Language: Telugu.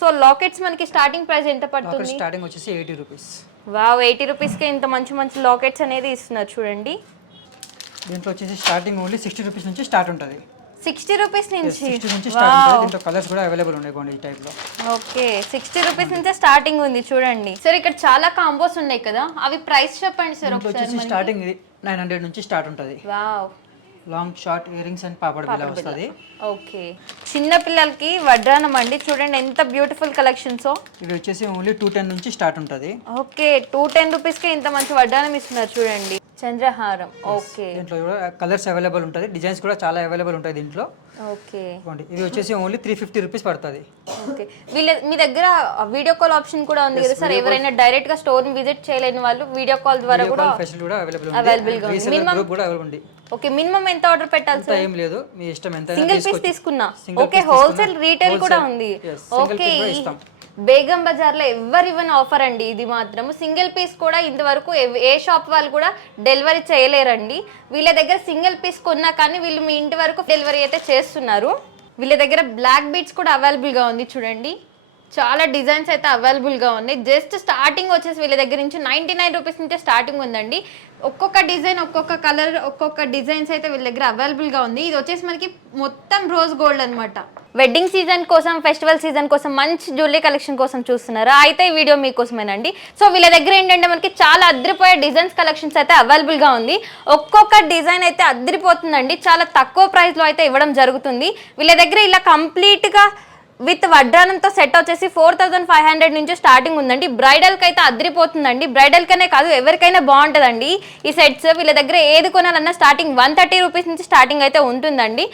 సో లాకెట్స్ మనకి స్టార్టింగ్ ప్రైస్ ఎంత పడుతుంది? స్టార్టింగ్ వచ్చేసి 80 రూపీస్. వావ్, 80 రూపీస్కే ఇంత మంచి మంచి లాకెట్స్ అనేది ఇస్తున్నారు చూడండి. దీంట్లో వచ్చేసి స్టార్టింగ్ ఓన్లీ 60 రూపీస్ నుంచి స్టార్ట్ ఉంటుంది. 60 రూపీస్ నుంచి 60 నుంచి స్టార్ట్ ఉంటుంది. దీంట్లో కలర్స్ కూడా అవైలబుల్ ఉన్నాయి కొన్ని ఈ టైప్ లో. ఓకే, 60 రూపీస్ నుంచే స్టార్టింగ్ ఉంది చూడండి. సార్ ఇక్కడ చాలా కాంబోస్ ఉన్నాయి కదా, అవి ప్రైస్ చెప్పండి సార్ ఒకసారి. స్టార్టింగ్ 900 నుంచి స్టార్ట్ ఉంటుంది. Wow, long short ear rings and papad బిల్ల వస్తుంది. ఓకే, చిన్న పిల్లలకి వడ్రానం అండి, చూడండి ఎంత బ్యూటిఫుల్ కలెక్షన్స్. ఇవి వచ్చేసి ఓన్లీ 210 నుంచి స్టార్ట్ ఉంటుంది. ఓకే, 210 రూపీస్కే ఇంత మంచి వడ్డానం ఇస్తున్నారు చూడండి. చంద్రహారం. ఓకే, దీంట్లో కూడా కలర్స్ అవైలబుల్ ఉంటుంది, డిజైన్స్ కూడా చాలా అవైలబుల్ ఉంటాయి దీంట్లో. ఓకే, ఇవి వచ్చేసి ఓన్లీ 350 రూపీస్ పడుతుంది. ఓకే, మీ దగ్గర వీడియో కాల్ ఆప్షన్ కూడా ఉంది కదా సార్? ఎవరైనా డైరెక్ట్ గా స్టోర్ ని విజిట్ చేయలేని వాళ్ళు వీడియో కాల్ ద్వారా కూడా ఫెసిలిటీ కూడా అవైలబుల్ గా ఉంది. మినిమం కూడా అవైలబుల్ ఉంది. ఓకే, మినిమం ఎంత ఆర్డర్ పెట్టాలి సార్? ఏం లేదు, మీ ఇష్టం. ఎంత సింగిల్ పీస్ తీసుకున్నా. ఓకే, హోల్సేల్ రీటైల్ కూడా ఉంది. ఓకే, బేగం బజార్ లో ఎవరు ఇవ్వని ఆఫర్ అండి ఇది మాత్రం. సింగిల్ పీస్ కూడా ఇంతవరకు ఏ షాప్ వాళ్ళు కూడా డెలివరీ చేయలేరండి. వీళ్ళ దగ్గర సింగిల్ పీస్ కొన్నా కానీ వీళ్ళు మీ ఇంటి వరకు డెలివరీ అయితే చేస్తున్నారు. వీళ్ళ దగ్గర బ్లాక్ బీడ్స్ కూడా అవైలబుల్ గా ఉంది చూడండి. చాలా డిజైన్స్ అయితే అవైలబుల్ గా ఉన్నాయి. జస్ట్ స్టార్టింగ్ వచ్చేసి వీళ్ళ దగ్గర నుంచి 99 రూపీస్ నుంచే స్టార్టింగ్ ఉందండి. ఒక్కొక్క డిజైన్, ఒక్కొక్క కలర్, ఒక్కొక్క డిజైన్స్ అయితే వీళ్ళ దగ్గర అవైలబుల్ గా ఉంది. ఇది వచ్చేసి మనకి మొత్తం రోజ్ గోల్డ్ అనమాట. వెడ్డింగ్ సీజన్ కోసం, ఫెస్టివల్ సీజన్ కోసం మంచి జ్యువెలరీ కలెక్షన్ కోసం చూస్తున్నారా? అయితే ఈ వీడియో మీకోసమేనండి. సో వీళ్ళ దగ్గర ఏంటంటే మనకి చాలా అద్దరిపోయే డిజైన్స్ కలెక్షన్స్ అయితే అవైలబుల్ గా ఉంది. ఒక్కొక్క డిజైన్ అయితే అద్దరిపోతుందండి. చాలా తక్కువ ప్రైస్ లో అయితే ఇవ్వడం జరుగుతుంది. వీళ్ళ దగ్గర ఇలా కంప్లీట్ గా విత్ వడ్రానంతో సెట్ వచ్చేసి 4500 నుంచి స్టార్టింగ్ ఉందండి. బ్రైడల్కి అయితే అదిరిపోతుందండి. బ్రైడల్కనే కాదు ఎవరికైనా బాగుంటుందండి ఈ సెట్స్. వీళ్ళ దగ్గర ఏది కొనాలన్నా స్టార్టింగ్ 130 రూపీస్ నుంచి స్టార్టింగ్ అయితే ఉంటుందండి.